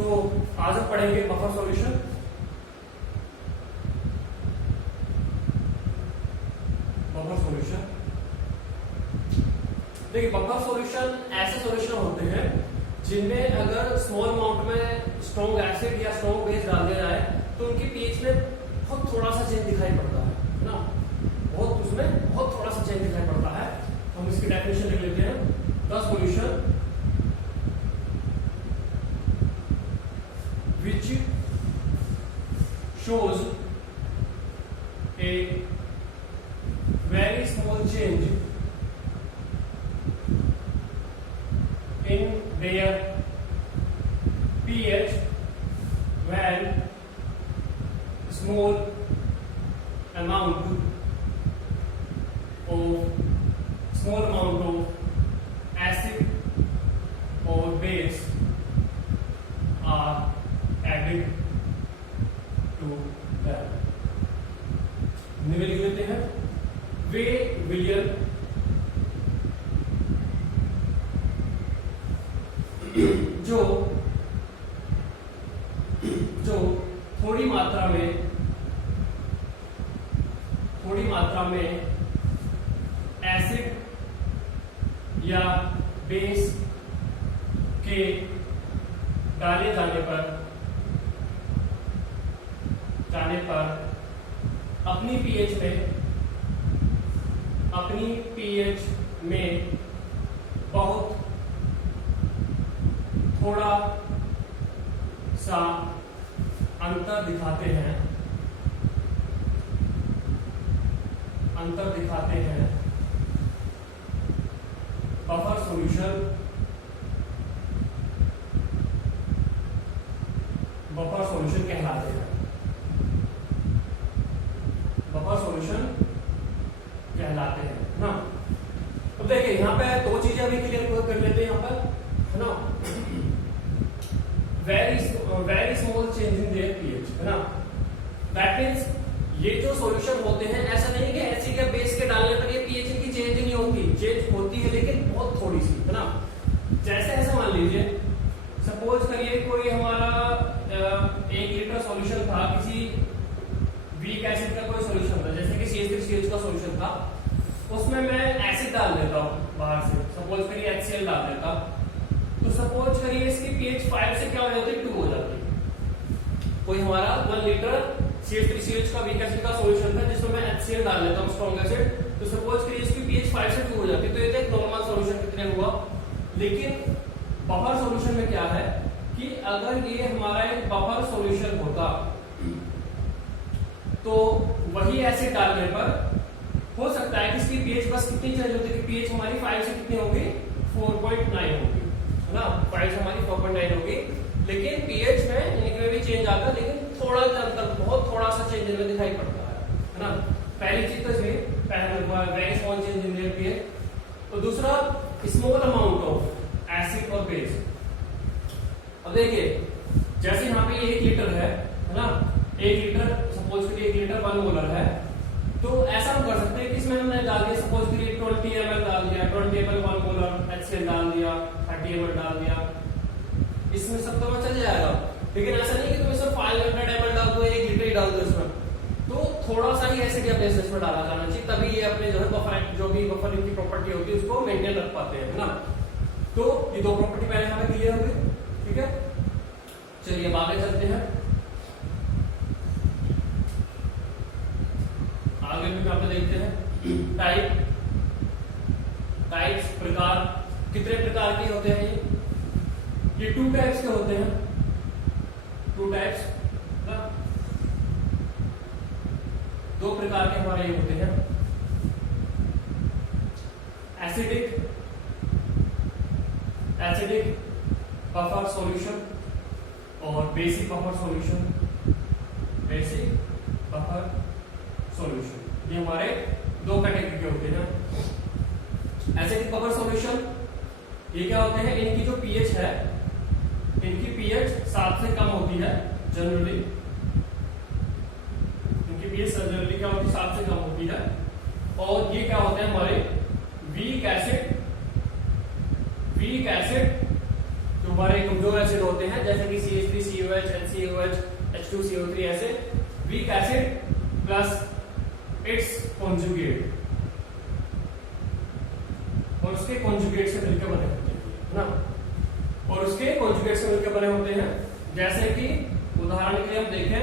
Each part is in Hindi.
तो आज हम पढ़ेंगे बफर सॉल्यूशन। बफर सॉल्यूशन देखिए, बफर सॉल्यूशन ऐसे सॉल्यूशन होते हैं जिनमें अगर स्मॉल अमाउंट में स्ट्रॉन्ग एसिड या स्ट्रॉन्ग बेस डाल दिया जाए तो उनके पीएच में बहुत थोड़ा सा चेंज दिखाई पड़ता है ना, उसमें बहुत थोड़ा सा चेंज दिखाई पड़ता है। हम इसकी डेफिनेशन लिख लेते हैं। The solution which shows a very small change in their pH when small amount of acid or base are added to them। लिख लेते हैं। वे विलियन जो थोड़ी मात्रा में एसिड या बेस के डाले जाने पर अपनी पीएच में बहुत थोड़ा सा अंतर दिखाते हैं बफर सॉल्यूशन कहलाते हैं। ना, अब देखिए यहाँ पे दो चीजें अभी क्लियर कर लेते हैं यहाँ पर, है ना। Very small change in their pH, है ना। दैट मींस ये जो सॉल्यूशन होते हैं, ऐसा नहीं है कि एसिड या बेस के डालने पर ये पीएच की चेंज नहीं होती, चेंज होती है लेकिन बहुत थोड़ी सी, है ना। जैसे ऐसा मान लीजिए, सपोज करिए कोई हमारा 1 लीटर सॉल्यूशन था, किसी वीक एसिड का कोई सॉल्यूशन था, जैसे कि CH3CH का सॉल्यूशन था, उसमें मैं एसिड डाल देता हूं बाहर से, सपोज करिए HCl डाल देता, तो सपोज करिए इसकी pH 5 से क्या हो जाती है, 2 हो जाती है। कोई हमारा 1 लीटर CH3CH का वीक एसिड का सॉल्यूशन था जिसमें मैं HCl डाल देता हूं स्ट्रॉन्ग एसिड, तो सपोज करिए इसकी pH 5 से 2 हो जाती है। तो ये तो एक नॉर्मल सॉल्यूशन कितने हुआ। लेकिन बफर सॉल्यूशन में क्या है कि अगर ये हमारा एक बफर सॉल्यूशन होता तो वही एसिड डालने पर हो सकता है कि इसकी पीएच बस कितनी चेंज होती है, पीएच हमारी 5 से कितनी होगी, 4.9 होगी, है ना। 5 हमारी 4.9 होगी, लेकिन पीएच में इनके भी चेंज आता है, लेकिन थोड़ा सा अंतर, बहुत थोड़ा सा चेंज इनमें दिखाई पड़ता है ना। पहली चीज तो ये very small change in their pH. और दूसरा स्मॉल अमाउंट ऑफ एसिड और बेस। अब देखिए, जैसे यहाँ पे 1 लीटर है ना, 1 लीटर सपोज करिए 1 लीटर 1 मोलर है, तो ऐसा हम कर सकते हैं कि इसमें हमने डाल दिया, सपोज करिए 20 ml डाल दिया, 20 ml 1 मोलर HCl डाल दिया, 30 ml डाल दिया, इसमें सब तो चल जाएगा। लेकिन ऐसा नहीं कि तुम इसमें 500 ml डाल दो, 1 लीटर ही डाल दो इसमें, तो थोड़ा सा ही एसिड या बेस इसमें डाला जाना चाहिए, तभी ये अपने जो है बफर, जो भी बफर की प्रॉपर्टी होती है उसको मेंटेन रख पाते हैं, है ना। तो ये दो प्रॉपर्टी पहले यहाँ पे क्लियर हो गई, ठीक है। चलिए अब आगे चलते हैं। आगे भी यहाँ पे देखते हैं टाइप्स, प्रकार। कितने प्रकार के होते हैं ये 2 टाइप्स के होते हैं, 2 टाइप्स, 2 प्रकार के हमारे ये होते हैं। एसिडिक बफर सॉल्यूशन और बेसिक बफर सॉल्यूशन, ये हमारे 2 कैटेगरी के होते हैं। एसिडिक बफर सॉल्यूशन ये क्या होते हैं, इनकी जो पीएच है, इनकी पीएच 7 से कम होती है जनरली, इनकी पीएच जनरली क्या होती है, 7 से कम होती है। और ये क्या होते हैं हमारे वीक एसिड जो जो हमारे कमजोर एसिड होते हैं जैसे कि CH3COH, NaCOH, H2CO3 ऐसे weak acid plus it's conjugate और उसके कॉन्जुगेट से मिलकर बने होते हैं ना, और उसके कॉन्जुगेट से मिलकर बने होते हैं। जैसे कि उदाहरण के लिए हम देखें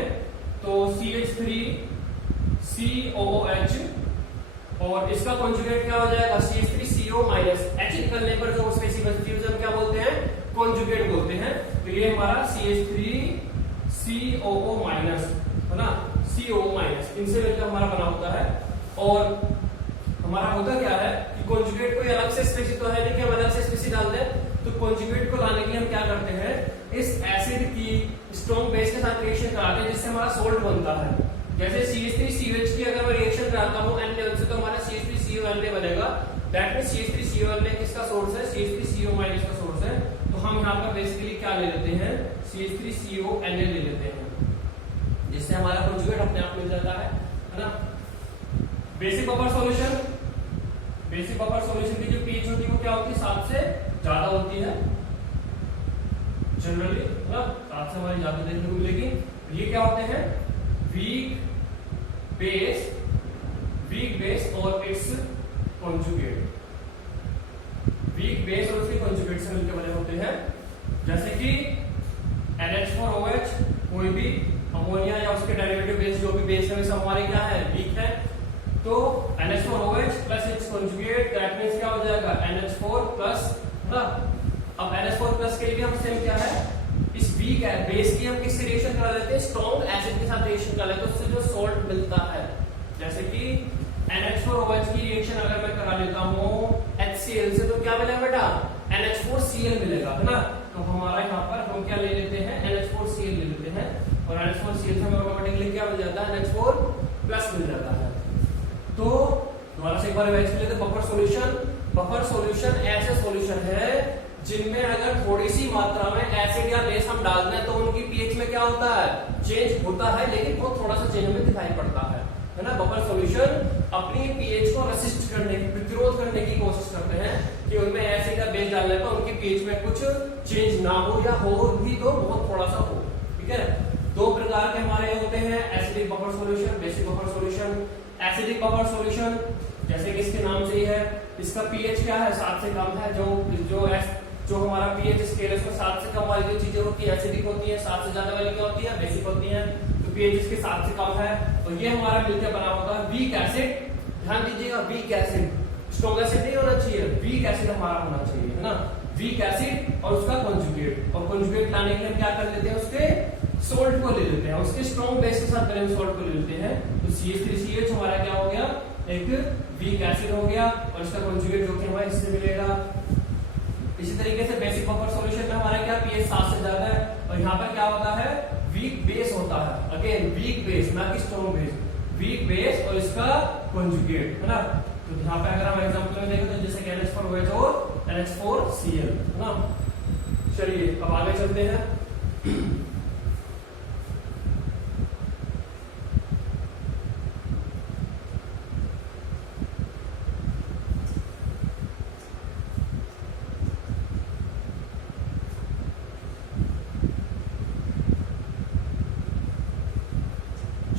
तो CH3COOH और इसका कॉन्जुगेट क्या हो जाएगा CH3CO माइनस, H निकलने पर जो स्पेसिफिक बचती है हम क्या बोलते हैं, कॉन्जुगेट बोलते हैं। तो ये हमारा CH3COO माइनस है ना, CO माइनस, इनसे मिलकर हमारा बना होता है। और हमारा होता क्या है कि कॉन्जुगेट कोई अलग से स्पेसिफिक तो है नहीं कि हम अलग से स्पेसिफिक डालते हैं, तो कॉन्जुगेट को लाने के लिए हम क्या करते हैं, इस एसिड की स्ट्रॉन्ग बेस के साथ रिएक्शन कराते हैं जिससे हमारा सोल्ट बनता है। जैसे CH3COH की अगर मैं रिएक्शन कराता हूं N लेवल से तो हमारा CH3CONA बनेगा। दैट मींस CH3CONA किसका सोर्स है, CH3CO माइनस का सोर्स है। तो हम यहाँ पर बेसिकली क्या ले लेते हैं, CH3CONA ले लेते हैं, जिससे हमारा कॉन्जुगेट अपने आप मिल जाता है ना। Basic buffer solution, basic buffer solution की जो पीएच होती है वो क्या होती है, 7 से ज्यादा होती है जनरली, मतलब 7 से हमारी ज्यादा देखने को मिलेगी। ये क्या होते हैं, वीक बेस और इट्स कॉन्जुगेट, वीक बेस और उसके कॉन्जुगेट से मिलकर बने होते हैं। जैसे कि NH4OH, कोई भी अमोनिया या उसके डेरिवेटिव बेस जो भी बेस है सब हमारे क्या है, वीक है। तो NH4OH plus it's conjugate, that means क्या हो जाएगा NH4 प्लस ना। अब NH4 प्लस के लिए हम सेम क्या है, इस वीक है बेस की हम किससे रिएक्शन करा लेते हैं, स्ट्रॉन्ग एसिड के साथ रिएक्शन करा लेते हैं, उससे जो सॉल्ट मिलता है। जैसे कि NH4OH की रिएक्शन अगर मैं करा लेता हूं HCl से तो क्या मिलेगा बेटा, NH4Cl मिलेगा है ना। तो हमारा यहाँ पर हम क्या ले लेते हैं, NH4Cl ले लेते हैं, और NH4Cl से हमें ऑटोमेटिकली क्या मिल जाता है, NH4 प्लस मिल जाता है। तो दोबारा से एक बार रिवाइज कर लेते हैं। बफर सॉल्यूशन, बफर सॉल्यूशन ऐसे सॉल्यूशन है जिनमें अगर थोड़ी सी मात्रा में एसिड या बेस हम डाल दें तो उनकी पीएच में क्या होता है, चेंज होता है, लेकिन वो थोड़ा सा चेंज हमें दिखाई पड़ता है ना। बफर सॉल्यूशन अपनी पीएच को रेसिस्ट करने की, प्रतिरोध करने की कोशिश करते हैं कि उनमें एसिड या बेस डालने पर उनकी पीएच में कुछ चेंज ना हो, या हो भी तो बहुत थोड़ा सा हो। ठीक है, दो प्रकार के हमारे होते हैं, acidic buffer solution, basic buffer solution. Acidic buffer solution जैसे कि इसके नाम से ही है, इसका पीएच क्या है, 7 से कम है। जो हमारा पीएच स्केल है उसमें 7 से कम वाली जो चीजें होती है एसिडिक होती है, 7 से ज्यादा वाली क्या होती है, बेसिक होती है। तो पीएच इसके 7 से कम है, तो ये हमारा मिलकर बना होगा वीक एसिड। ध्यान दीजिएगा, वीक एसिड, स्ट्रॉन्ग एसिड नहीं होना चाहिए, वीक एसिड हमारा होना चाहिए है ना। वीक एसिड और उसका कॉन्जुगेट, और कॉन्जुगेट लाने के लिए हम क्या कर लेते हैं, उसके सोल्ट को ले लेते हैं, उसके स्ट्रॉन्ग बेस के साथ बने सोल्ट को ले लेते हैं। तो CH3CH हमारा क्या हो गया, एक वीक एसिड हो गया, और इसका कॉन्जुगेट जो कि हमारा इससे मिलेगा। इसी तरीके से बेसिक बफर सॉल्यूशन में हमारा क्या पीएच 7 से ज्यादा है, और यहाँ पर क्या होता है, वीक बेस होता है। अगेन वीक बेस, ना कि स्ट्रॉन्ग बेस, वीक बेस और इसका कॉन्जुगेट है ना। तो यहाँ पे अगर हम एग्जांपल में देखें तो जैसे कि NH4OH और NH4Cl है ना। चलिए अब आगे चलते हैं।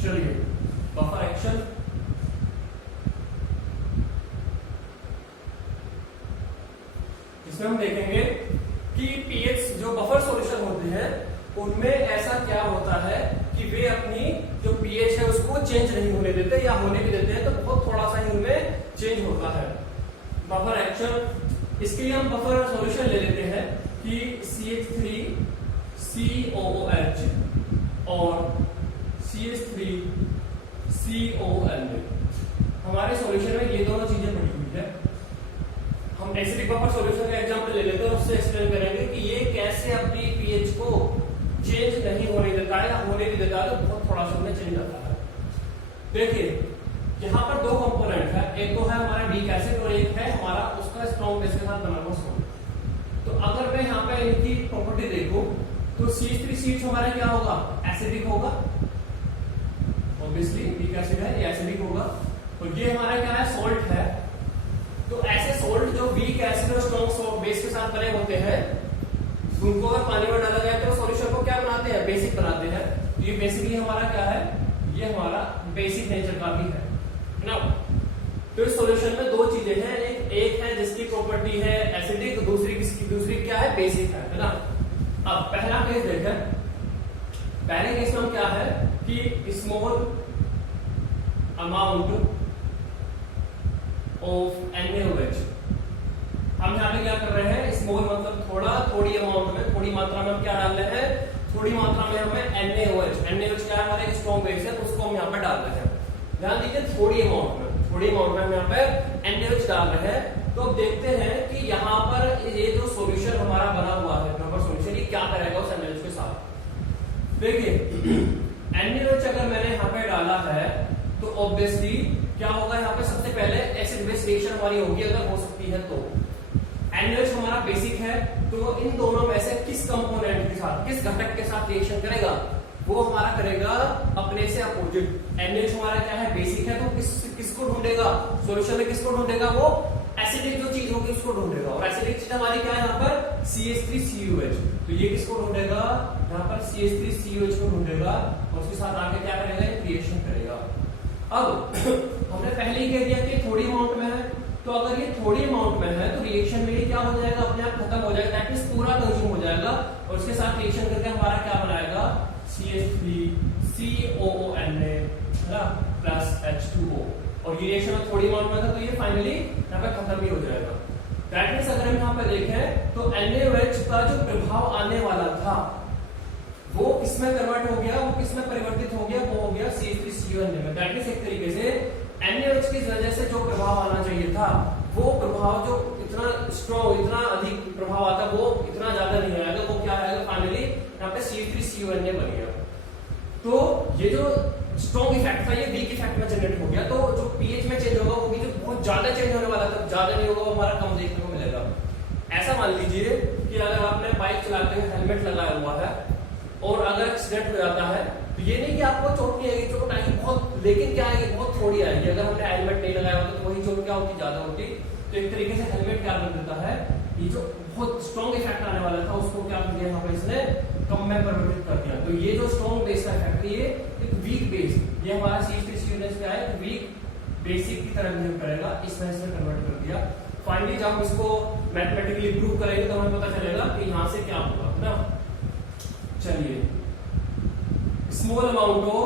चलिए बफर एक्शन, इसमें हम देखेंगे कि पीएच जो बफर सॉल्यूशन होते हैं उनमें ऐसा क्या होता है कि वे अपनी जो पीएच है उसको चेंज नहीं होने देते, या होने भी देते हैं तो बहुत थोड़ा सा ही उनमें चेंज होता है। बफर एक्शन, इसके लिए हम बफर सॉल्यूशन ले लेते हैं कि CH3COOH और CH3CON। हमारे सॉल्यूशन में ये दोनों चीजें पड़ी हुई है। हम एसिडिक बफर सॉल्यूशन का एग्जांपल ले लेते हैं, उससे एक्सप्लेन करेंगे कि ये कैसे अपनी पीएच को चेंज नहीं होने देता है, या होने भी देता है तो बहुत थोड़ा सा उन्हें चेंज आता है। देखिए यहाँ पर दो कंपोनेंट है, एक तो है हमारा वीक एसिड और एक है हमारा उसका स्ट्रॉन्ग बेस के साथ बना हुआ सॉल्ट। तो अगर मैं यहाँ पे इनकी प्रॉपर्टी देखूं तो CH3CH हमारा क्या होगा, एसिडिक होगा, ऑब्वियसली वीक एसिड है, ये एसिडिक होगा। और ये हमारा क्या है, सॉल्ट है। तो ऐसे सॉल्ट जो वीक एसिड और स्ट्रॉन्ग बेस के साथ बने होते हैं, तो उनको अगर पानी में डाला जाए तो सॉल्यूशन को क्या बनाते हैं, बेसिक बनाते हैं। तो ये बेसिकली हमारा क्या है, ये हमारा बेसिक नेचर का भी है ना। तो इस सॉल्यूशन में दो चीजें हैं, एक है जिसकी प्रॉपर्टी है एसिडिक, दूसरी क्या है, बेसिक है ना। अब पहला केस देखें, पहले केस में क्या है कि स्मॉल अमाउंट ऑफ NaOH, हम यहाँ पे क्या कर रहे हैं, स्मॉल मतलब थोड़ी अमाउंट में, थोड़ी मात्रा में हम क्या डाल रहे हैं, थोड़ी मात्रा में हमें NaOH क्या है, हमारा एक स्ट्रॉन्ग बेस है, उसको हम यहाँ पे डाल रहे हैं। ध्यान दीजिए, थोड़ी अमाउंट में हम यहाँ पे NaOH डाल रहे हैं। तो अब देखते हैं कि यहाँ पर ये जो सॉल्यूशन हमारा बना हुआ है, प्रॉपर सॉल्यूशन, ये क्या करेगा उस NaOH के साथ। देखिए NaOH अगर मैंने यहाँ पे डाला है तो ऑब्वियसली क्या होगा, यहाँ पे सबसे पहले एसिड बेस रिएक्शन हमारी होगी, अगर हो सकती है तो। NaOH हमारा बेसिक है, तो इन दोनों में से किस कंपोनेंट के साथ, किस घटक के साथ रिएक्शन करेगा, वो हमारा करेगा अपने से अपोजिट। NaOH हमारा क्या है, बेसिक है, तो किसको ढूंढेगा सॉल्यूशन में, किसको ढूंढेगा, वो एसिडिक जो चीज होगी उसको ढूंढेगा। और एसिडिक चीज हमारी क्या है यहाँ पर, CH3COH, तो ये किसको ढूंढेगा, यहाँ पर CH3COH को ढूंढेगा और उसके साथ आके क्या करेगा, रिएक्शन करेगा। अब हमने पहले ही कह दिया कि थोड़ी अमाउंट में है, तो अगर ये थोड़ी अमाउंट में है तो रिएक्शन में ये क्या हो जाएगा, अपने आप खत्म हो जाएगा, दैट मींस पूरा कंज्यूम हो जाएगा और उसके साथ रिएक्शन करके हमारा क्या बनाएगा, CH3COONA प्लस H2O। और ये रिएक्शन में थोड़ी अमाउंट में था तो ये फाइनली यहाँ पे खत्म भी हो जाएगा। दैट मींस अगर हम यहाँ पे देखें तो NaOH का जो प्रभाव आने वाला था वो किसमें कन्वर्ट हो गया, वो किसमें परिवर्तित हो गया, वो हो गया CH3CONA में। दैट मींस एक तरीके से NaOH की वजह से जो प्रभाव आना चाहिए था, वो प्रभाव जो इतना स्ट्रॉन्ग, इतना अधिक प्रभाव आता, वो इतना ज्यादा नहीं आएगा, वो क्या आएगा फाइनली यहाँ पे CH3CONA बन गया। तो ये जो स्ट्रॉन्ग इफेक्ट था ये वीक इफेक्ट में जनरेट हो गया। तो जो पीएच में चेंज होगा वो भी जो बहुत ज्यादा चेंज होने वाला था, ज्यादा नहीं होगा, वो हमारा कम देखने को मिलेगा। ऐसा मान लीजिए कि अगर आपने बाइक चलाते हुए हेलमेट लगाया हुआ है और अगर एक्सीडेंट हो जाता है तो ये नहीं कि आपको चोट नहीं आएगी, चोट आएगी बहुत, लेकिन क्या आएगी, बहुत थोड़ी आएगी। अगर हमने हेलमेट नहीं लगाया होता तो वही चोट क्या होती, ज्यादा होती। तो एक तरीके से हेलमेट क्या कर देता है, ये जो बहुत स्ट्रॉन्ग इफेक्ट आने वाला था उसको क्या कर दिया, यहाँ पर इसने कम में परिवर्तित कर दिया। तो ये जो स्ट्रॉन्ग बेस का इफेक्ट है, ये एक वीक बेस, ये हमारा CH3CONA क्या है, वीक बेसिक की तरह बिहेव करेगा, इसमें इसमें कन्वर्ट कर दिया। फाइनली जब हम इसको मैथमेटिकली प्रूव करेंगे तो हमें पता चलेगा कि यहाँ से क्या होगा ना। चलिए, स्मॉल अमाउंट ऑफ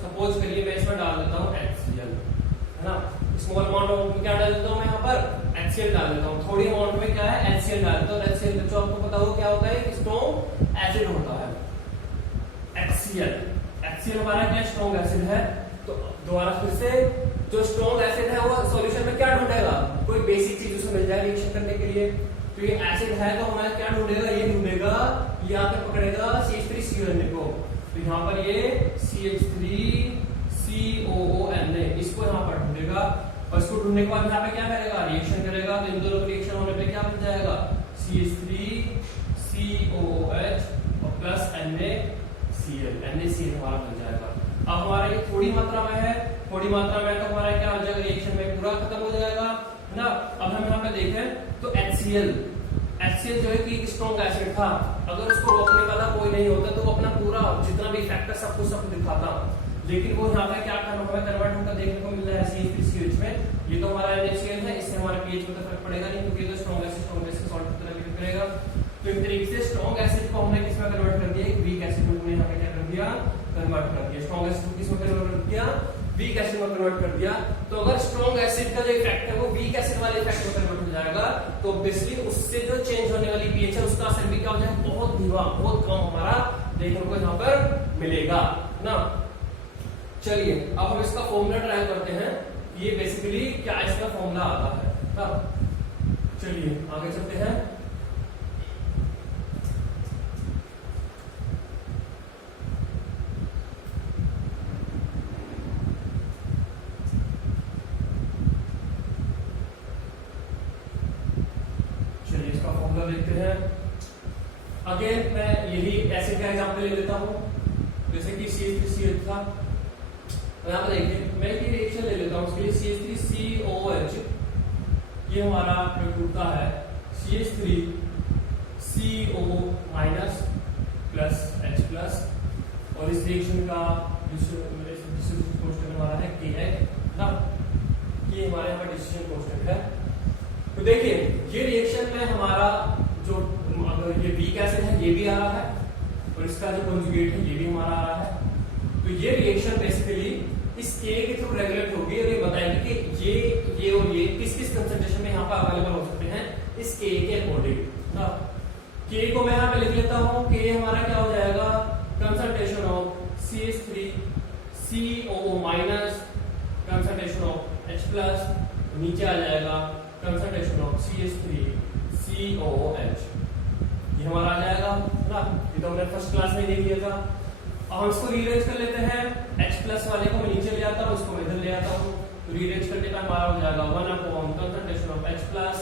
सपोज करिए मैं इसमें डाल देता हूँ HCl, है ना। स्मॉल अमाउंट ऑफ क्या डाल देता हूँ मैं यहाँ पर, HCl डाल देता हूँ। थोड़ी अमाउंट में क्या है, HCl डाल देता हूँ। HCl जो आपको पता हो क्या होता है, स्ट्रॉन्ग एसिड होता है HCl हमारा क्या स्ट्रॉन्ग एसिड है। तो दोबारा फिर से जो स्ट्रॉन्ग एसिड है वो सॉल्यूशन में क्या ढूंढेगा, कोई बेसिक चीज उसे मिल जाए रिएक्शन करने के लिए। तो ये एसिड है तो हमारा क्या ढूंढेगा, ये ढूंढेगा, ये आकर पकड़ेगा CH3CONA को। तो यहाँ पर ये CH3COONA इसको यहाँ पर ढूंढेगा और इसको ढूंढने के बाद यहाँ पे क्या करेगा, रिएक्शन करेगा। तो इन दोनों रिएक्शन होने पे क्या बन जाएगा, CH3COOH और प्लस NaCl हमारा बन जाएगा। अब हमारा ये थोड़ी मात्रा में है, थोड़ी मात्रा में तो हमारा क्या हो जाएगा, रिएक्शन में पूरा खत्म हो जाएगा, है ना। अब हम यहाँ पे देखें तो HCl जो है कि एक स्ट्रॉन्ग एसिड था, अगर उसको रोकने वाला कोई नहीं होता तो वो अपना पूरा जितना भी इफेक्ट है सब कुछ दिखाता, लेकिन वो यहाँ पे क्या हमें कन्वर्ट होकर देखने को मिल रहा है CH3COH में। ये तो हमारा NaCl है, इससे हमारे pH में तो फर्क पड़ेगा नहीं क्योंकि तो स्ट्रॉन्ग एसिड सॉल्ट की तरह बिहेव करेगा। तो एक तरीके से स्ट्रॉन्ग एसिड को हमने किसमें कन्वर्ट कर दिया, एक वीक एसिड में यहाँ पे क्या कर दिया, कन्वर्ट कर दिया। स्ट्रॉन्ग एसिड को किसमें कन्वर्ट कर दिया, वीक एसिड में कन्वर्ट कर दिया। तो अगर स्ट्रॉन्ग एसिड का जो इफेक्ट है वो वीक एसिड वाले इफेक्ट में कन्वर्ट हो जाएगा तो ऑब्वियसली उससे जो चेंज होने वाली पीएच है उसका असर भी क्या हो जाएगा, बहुत धीमा, बहुत कम हमारा देखने को यहाँ पर मिलेगा ना। चलिए अब हम इसका फॉर्मूला ट्राई करते हैं, ये बेसिकली क्या इसका फॉर्मूला आता है ना। चलिए आगे चलते हैं। देखते हैं अगेन, मैं यही एसिड का एग्जांपल ले लेता हूं, जैसे कि CH3COH था। तो यहाँ पर देखिए मैं एक रिएक्शन ले लेता हूं, उसके लिए CH3COH ये हमारा टूटता है CH3CO minus plus H plus, और इस रिएक्शन का डिस्ट्रीब्यूशन कांस्टेंट हमारा है KH ना, ये हमारे यहाँ डिस्ट्रीब्यूशन कांस्टेंट है। तो देखिए ये रिएक्शन में हमारा जो ये वीक एसिड है ये भी आ रहा है, और इसका जो कॉन्जुगेट है ये भी हमारा आ रहा है। तो ये रिएक्शन बेसिकली इस K के थ्रू रेगुलेट होगी, और ये बताएगी कि ये और ये किस किस कंसंट्रेशन में यहाँ पर अवेलेबल हो सकते हैं इस K के अकॉर्डिंग ना। K को मैं यहाँ पे लिख लेता हूँ, K हमारा क्या हो जाएगा, concentration of CH3CO minus concentration of H plus, नीचे आ जाएगा कंसंट्रेशन ऑफ CH3COOH, ये हमारा आ जाएगा ना। ये तो हमने फर्स्ट क्लास में देख लिया था। अब हम इसको रीअरेंज कर लेते हैं, H प्लस वाले को मैं नीचे ले आता हूँ, उसको मैं इधर ले आता हूँ। तो रीअरेंज करने का हमारा हो जाएगा 1 upon concentration of H plus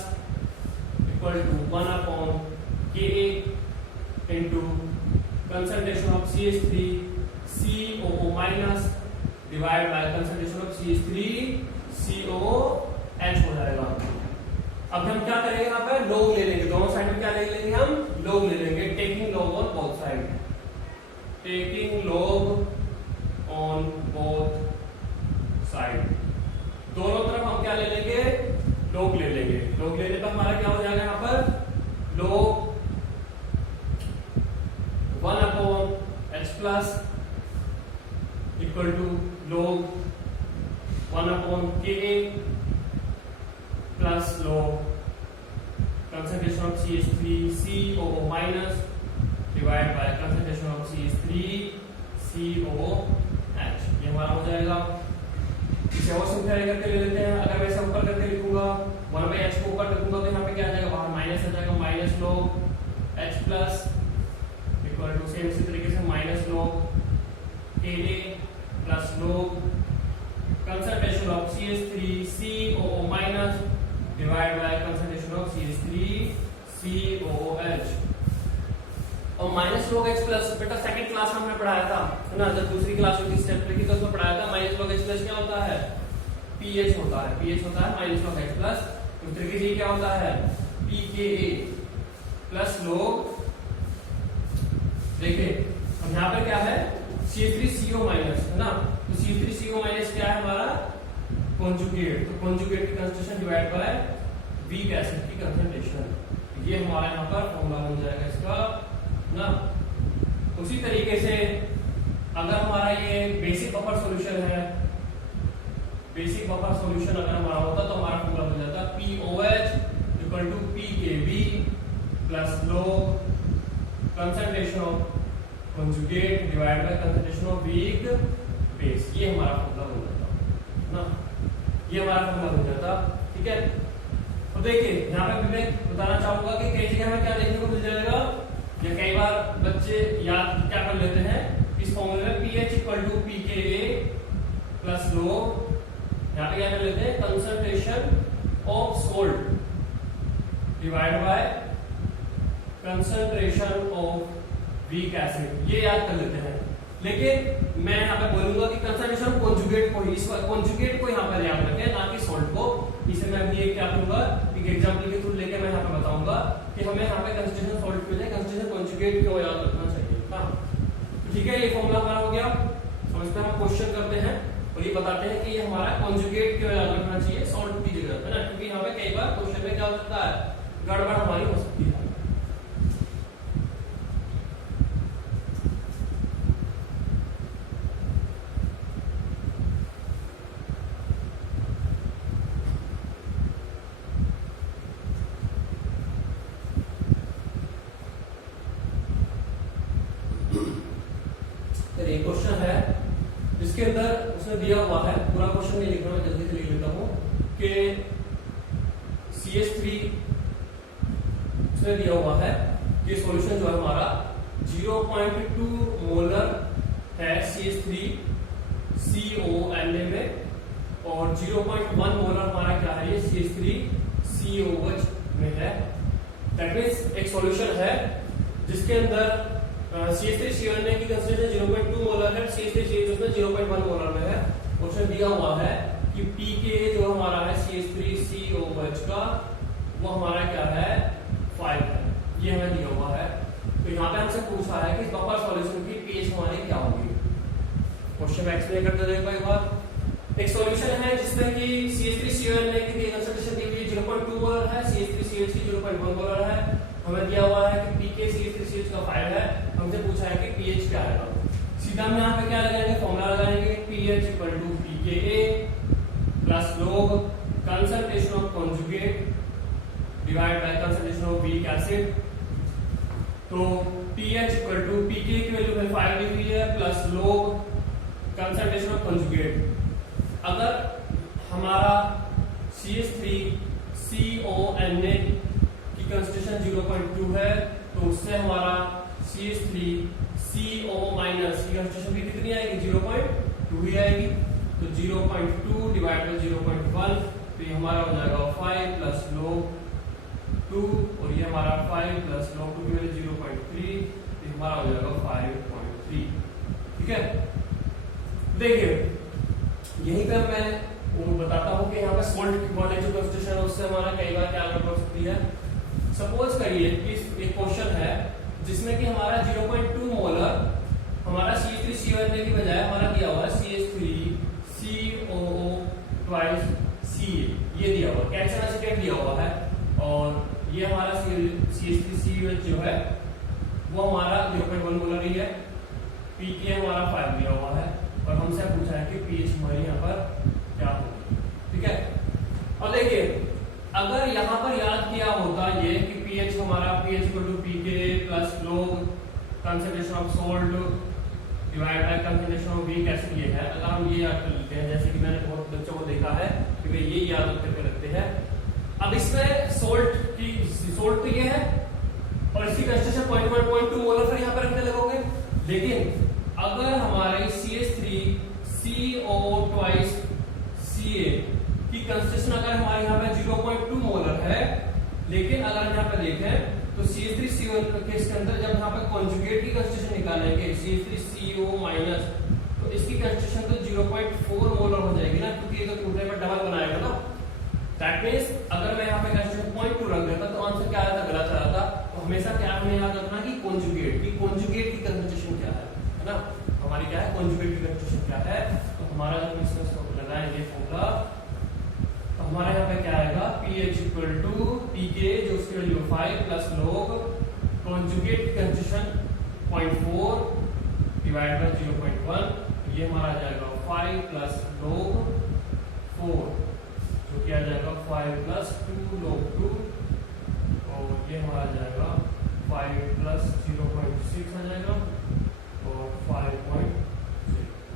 equal to 1 upon Ka into concentration of CH3COO minus divide by concentration of CH3COOH हो जाएगा। अब हम क्या करेंगे, यहाँ पे log ले लेंगे, दोनों साइड में क्या ले लेंगे, हम log ले लेंगे, taking log on both side, taking log on both side, दोनों तरफ हम क्या ले लेंगे, log ले लेंगे। log लेने पर हमारा क्या हो जाएगा, यहाँ पर log 1 upon H plus equal to log 1 upon Ka plus log concentration of CH3COO minus divided by concentration of CH3COOH, ये हमारा हो जाएगा। इसे और सिंपलीफाई करके ले लेते हैं। अगर मैं इसे ऊपर करके लिखूंगा 1/H को ऊपर लिखूंगा तो यहाँ पे क्या आ जाएगा, बाहर माइनस आ जाएगा, minus log H plus equal to same इसी तरीके से minus log Ka plus log concentration of CH3COO minus divide by concentration of CH3COOH, और माइनस log H प्लस बेटा सेकंड क्लास में हमने पढ़ाया था है ना, जब दूसरी क्लास में स्टेप लिखी तो उसमें पढ़ाया था माइनस log H प्लस क्या होता है, pH होता है, pH होता है माइनस log H प्लस। उस तरीके से क्या होता है, pKa प्लस log, देखिए अब यहाँ पर क्या है CH3CO माइनस है ना, तो CH3CO माइनस क्या है हमारा कॉन्जुगेट, तो कॉन्जुगेट की concentration divide by weak acid की कंसंट्रेशन, ये हमारा यहाँ पर फॉर्मूला बन जाएगा इसका ना। उसी तरीके से अगर हमारा ये बेसिक बफर सॉल्यूशन है, बेसिक बफर सॉल्यूशन अगर हमारा होता तो हमारा फॉर्मूला बन जाता POH equal to PKB plus log concentration of conjugate divide by concentration of weak base, ये हमारा फॉर्मूला बन जाता ना, ये हमारा फॉर्मूला बन जाता। ठीक है, तो देखिए यहाँ पे मैं बताना चाहूंगा कि कई जगह में क्या देखने को मिल जाएगा, या कई बार बच्चे याद क्या कर लेते हैं, इस फॉर्मूले में pH equal to pKa plus log, यहाँ पे क्या कर लेते हैं concentration of salt divide by concentration of weak acid, ये याद कर लेते हैं। लेकिन मैं यहाँ पे बोलूंगा कि कंसंट्रेशन कॉन्जुगेट को, इस कॉन्जुगेट को यहाँ पर याद रखें, ना कि सॉल्ट को। इसे मैं अभी क्या करूंगा, एक एग्जांपल के थ्रू लेके मैं यहाँ पे बताऊंगा कि हमें यहाँ पे कंसंट्रेशन सॉल्ट की बजाय कंसंट्रेशन कॉन्जुगेट को याद रखना चाहिए। हाँ तो ठीक है, ये फॉर्मूला हमारा हो गया। समझते हैं, हम क्वेश्चन करते हैं और ये बताते हैं कि ये हमारा कॉन्जुगेट क्यों याद रखना चाहिए सॉल्ट की जगह, है ना, क्योंकि यहाँ पे कई बार क्वेश्चन में क्या हो सकता है, गड़बड़ हमारी हो सकती है। एक क्वेश्चन है जिसके अंदर उसने दिया हुआ है, पूरा क्वेश्चन नहीं लिख रहा, मैं जल्दी से लिख लेता हूँ कि CH3 उसने दिया हुआ है कि सॉल्यूशन जो है हमारा 0.2 मोलर है CH3CONA में, और 0.1 मोलर हमारा क्या है, ये CH3COOH में है। दैट मींस एक सॉल्यूशन है जिसके अंदर CH3CONA की कंसंट्रेशन 0.2 मोलर है, CH3COOH में 0.1 मोलर में है। ऑप्शन दिया हुआ है कि pKa जो हमारा है CH3COOH का वो हमारा क्या है 5 है, ये हमें दिया हुआ है। तो यहाँ पे हमसे पूछा है कि इस बफर सॉल्यूशन की पीएच हमारी क्या होगी। क्वेश्चन में एक्सप्लेन करते देखो एक बार। एक सॉल्यूशन है जिसमें कि CH3COL ने की कंसंट्रेशन दी हुई 0.2 मोलर है, CH3CH की 0.1 मोलर है। हमें दिया हुआ है कि pK CH3CH का 5 है, हमसे पूछा है कि pH क्या आएगा। सीधा हम यहाँ पे क्या लगाएंगे, फॉर्मूला लगाएंगे pH = pKa plus log concentration of conjugate divide by concentration of weak acid. तो pH = pK की वैल्यू में 5 दी हुई है plus log concentration of conjugate. अगर हमारा CH3CONA की कंसंट्रेशन 0.2 है तो उससे हमारा CH3CO- की कंसंट्रेशन भी कितनी आएगी, 0.2 ही आएगी। तो 0.2 डिवाइड बाय 0.1, तो ये हमारा हो जाएगा 5 प्लस log 2, और ये हमारा 5 प्लस log 2 की वैल्यू 0.3, तो हमारा हो जाएगा 5.3। ठीक है, देखिए यही पे मैं बताता हूँ कि यहाँ पे सोल्ट वाले जो कंसंट्रेशन है उससे हमारा कई बार क्या गड़बड़ हो सकती है। सपोज करिए कि एक क्वेश्चन है जिसमें कि हमारा 0.2 मोलर हमारा CH3COL की बजाय हमारा दिया हुआ है CH3COO twice Ca, ये दिया हुआ कैल्शियम एसीटेट दिया हुआ है, और ये हमारा CH3COH जो है वो हमारा 0.1 मोलर ही है, pK हमारा 5 दिया हुआ है, और हमसे पूछा है कि pH हमारी यहाँ पर क्या होगी। ठीक है, और देखिए अगर यहाँ पर याद किया होता ये कि pH हमारा pH = pK plus log concentration of salt divide by concentration of weak acid ये है। अगर हम ये याद कर लेते हैं, जैसे कि मैंने बहुत बच्चों को देखा है कि वे ये याद करके रखते हैं। अब इसमें सोल्ट तो ये है और इसकी कंसंट्रेशन 0.1.2 मोलर फिर यहाँ पर रखने लगोगे। लेकिन अगर हमारे CH3CO twice Ca की कंसंट्रेशन अगर हमारे यहाँ पे 0.2 मोलर है, लेकिन अगर हम यहाँ पे देखें तो CH3CO के इसके अंदर जब यहाँ पे कॉन्जुगेट की कंसंट्रेशन निकालेंगे CH3CO- तो इसकी कंसंट्रेशन तो 0.4 मोलर हो जाएगी ना, क्योंकि ये तो टूटने पर डबल बनाएगा ना। दैट मींस अगर मैं यहाँ पे कंसंट्रेशन 0.2 रख देता तो आंसर क्या आता, गलत आता। तो हमेशा क्या हमें याद रखना कि कॉन्जुगेट की कंसंट्रेशन क्या है ना, हमारी क्या है कॉन्जुगेट की कंसंट्रेशन क्या है। तो हमारा जब इसमें लगाएंगे फॉर्मूला तो हमारा यहाँ पे क्या आएगा, pH = pK जो उसकी वैल्यू 5 प्लस log कॉन्जुगेट की कंसंट्रेशन 0.4 डिवाइड बाय 0.1, ये हमारा आ जाएगा 5 प्लस log 4 जो कि आ जाएगा 5 प्लस 2 log 2, और ये हमारा आ जाएगा 5 प्लस 0.6 आ जाएगा,